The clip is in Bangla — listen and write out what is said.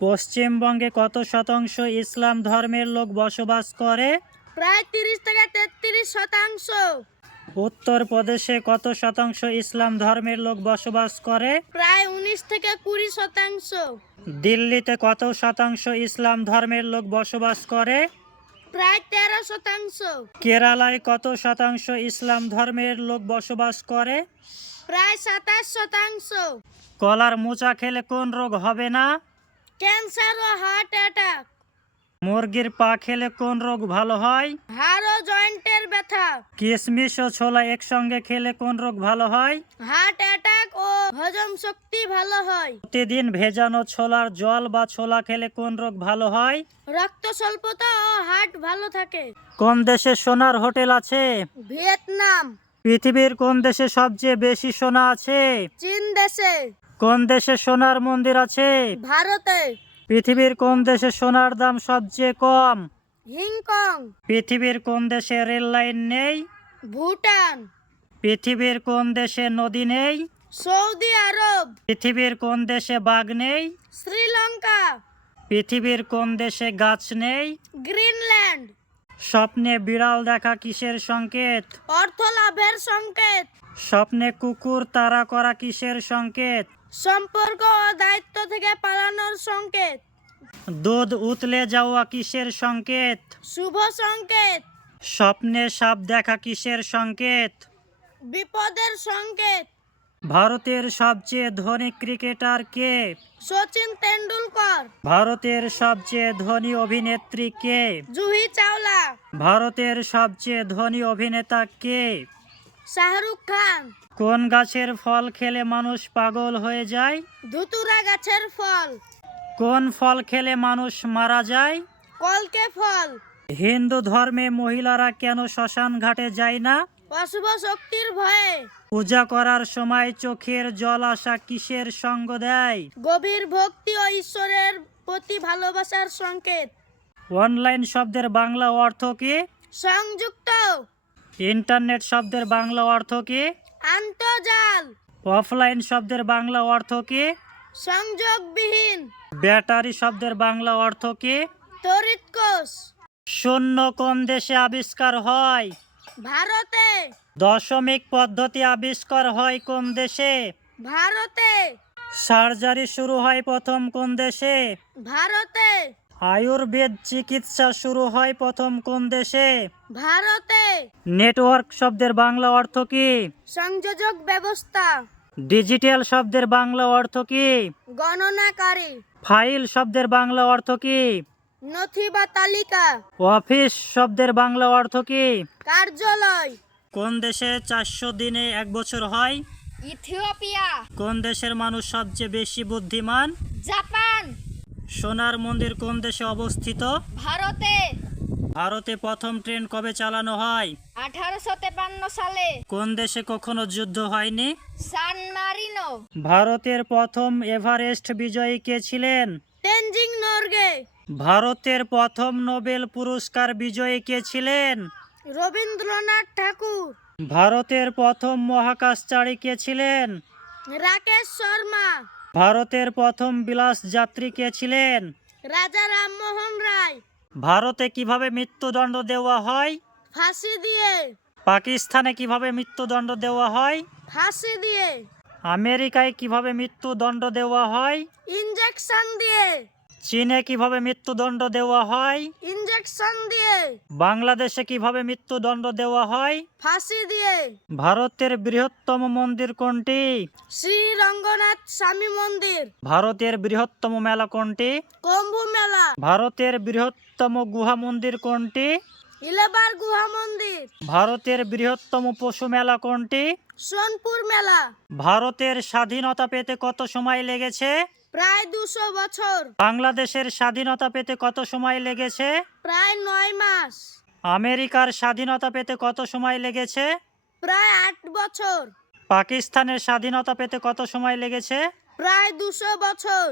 পশ্চিমবঙ্গে কত শতাংশ ইসলাম ধর্মের লোক বসবাস করে? প্রায় 30 থেকে 33%। উত্তরপ্রদেশে কত শতাংশ ইসলাম ধর্মের লোক বসবাস করে? প্রায় 19 থেকে 20%। দিল্লিতে কত শতাংশ ইসলাম ধর্মের লোক বসবাস করে? প্রায় 13%। কেরালায় কত শতাংশ ইসলাম ধর্মের লোক বসবাস করে? প্রায় 27%। কলার মোচা খেলে কোন রোগ হবে না? ক্যান্সার ও হার্ট অ্যাটাক। মুরগির পা খেলে কোন রোগ ভালো হয়? হাড় ও জয়েন্টের ব্যথা। কিশমিশ ও ছোলা একসঙ্গে খেলে কোন রোগ ভালো হয়? হার্ট অ্যাটাক ও হজম শক্তি ভালো হয়। প্রতিদিন ভেজানো ছোলার জল বা ছোলা খেলে কোন রোগ ভালো হয়? রক্ত স্বল্পতা ও হার্ট ভালো থাকে। কোন দেশে সোনার হোটেল আছে? ভিয়েতনাম। পৃথিবীর কোন দেশে সবচেয়ে বেশি সোনা আছে? চীন দেশে। কোন দেশে সোনার মন্দির আছে? ভারতে। পৃথিবীর কোন দেশে সোনার দাম সবচেয়ে কম? হংকং। পৃথিবীর কোন দেশে রেল লাইন নেই? ভুটান। পৃথিবীর কোন দেশে নদী নেই? সৌদি আরব। পৃথিবীর কোন দেশে বাঘ নেই? শ্রীলঙ্কা। পৃথিবীর কোন দেশে গাছ নেই? গ্রিনল্যান্ড। স্বপ্নে বিড়াল দেখা কিসের সংকেত? অর্থ লাভের সংকেত। স্বপ্নে কুকুর তাড়া করা কিসের সংকেত? সম্পর্ক ও দায়িত্ব থেকে পালানোর সংকেত। দুধ উতলে যাওয়া কিসের সংকেত? শুভ সংকেত। স্বপ্নে সাপ দেখা কিসের সংকেত? বিপদের সংকেত। ভারতের সবচেয়ে ধনী ক্রিকেটার কে? সচিন তেন্ডুলকর। ভারতের সবচেয়ে ধনী অভিনেত্রী কে? জুহি চাওলা। ভারতের সবচেয়ে ধনী অভিনেতা কে? শাহরুখ খান। কোন গাছের ফল খেলে মানুষ পাগল হয়ে যায়? ধুতুরা গাছের ফল। কোন ফল খেলে মানুষ মারা যায়? কলকে ফল। হিন্দু ধর্মে মহিলারা কেন শ্মশান ঘাটে যায় না? অশুভ শক্তির ভয়ে। পূজা করার সময় চোখের জল আসা কিসের সঙ্গ দেয়? গভীর ভক্তি ও ঈশ্বরের প্রতি ভালোবাসার সংকেত। অনলাইন শব্দের বাংলা অর্থ কি? সংযুক্ত। ইন্টারনেট শব্দের বাংলা অর্থ কি? আন্তর্জাল। অফলাইন শব্দের বাংলা অর্থ কি? সংযোগবিহীন। ব্যাটারি শব্দের বাংলা অর্থ কি? তড়িৎ কোষ। শূন্য কোন দেশে আবিষ্কার হয়? ভারতে। দশমিক পদ্ধতি আবিষ্কার হয় কোন দেশে? ভারতে। সার্জারি শুরু হয় প্রথম কোন দেশে? ভারতে। আয়ুর্বেদ চিকিৎসা শুরু হয় প্রথম কোন দেশে? ভারতে। নেটওয়ার্ক শব্দের বাংলা অর্থ কি? সংযোজক ব্যবস্থা। ডিজিটাল শব্দের বাংলা অর্থ কি? গণনাকারী। ফাইল শব্দের বাংলা অর্থ কি? নথি বা তালিকা। অফিস শব্দের বাংলা অর্থ কি? কার্যালয়। কোন দেশে 400 দিনে 1 বছর হয়? ইথিওপিয়া। কোন দেশের মানুষ সবচেয়ে বেশি বুদ্ধিমান? জাপান। সোনার মন্দির কোন দেশে অবস্থিত? ভারতে। ভারতে প্রথম ট্রেন কবে চালানো হয়? 1853 সালে। কোন দেশে কখনো যুদ্ধ হয়নি? সান মারিনো। ভারতের প্রথম এভারেস্ট বিজয়ী কে ছিলেন? তেনজিং নরগে। ভারতের প্রথম নোবেল পুরস্কার বিজয়ী কে ছিলেন? রবীন্দ্রনাথ ঠাকুর। ভারতের প্রথম মহাকাশচারী কে ছিলেন? রাকেশ শর্মা। ভারতের প্রথম বিলাস যাত্রী কে ছিলেন? রাজা রামমোহন রায়। ভারতে কিভাবে মৃত্যুদণ্ড দেওয়া হয়? ফাঁসি দিয়ে। পাকিস্তানে কিভাবে মৃত্যুদণ্ড দেওয়া হয়? ফাঁসি দিয়ে। আমেরিকায় কিভাবে মৃত্যুদণ্ড দেওয়া হয়? ইনজেকশন দিয়ে। চীনে কিভাবে মৃত্যুদণ্ড দেওয়া হয়? ইনজেকশন দিয়ে। বাংলাদেশে কিভাবে মৃত্যুদণ্ড দেওয়া হয়? ফাঁসি দিয়ে। ভারতের বৃহত্তম মন্দির কোনটি? শ্রী রঙ্গনাথ স্বামী মন্দির। ভারতের বৃহত্তম মেলা কোনটি? কুম্ভ মেলা। ভারতের বৃহত্তম গুহা মন্দির কোনটি? ইলেবার গুহা মন্দির। ভারতের বৃহত্তম পশু মেলা কোনটি? সোনপুর মেলা। ভারতের স্বাধীনতা পেতে কত সময় লেগেছে? প্রায় 200 বছর। বাংলাদেশের স্বাধীনতা পেতে কত সময় লেগেছে? প্রায় 9 মাস। আমেরিকার স্বাধীনতা পেতে কত সময় লেগেছে? প্রায় 8 বছর। পাকিস্তানের স্বাধীনতা পেতে কত সময় লেগেছে? প্রায় 200 বছর।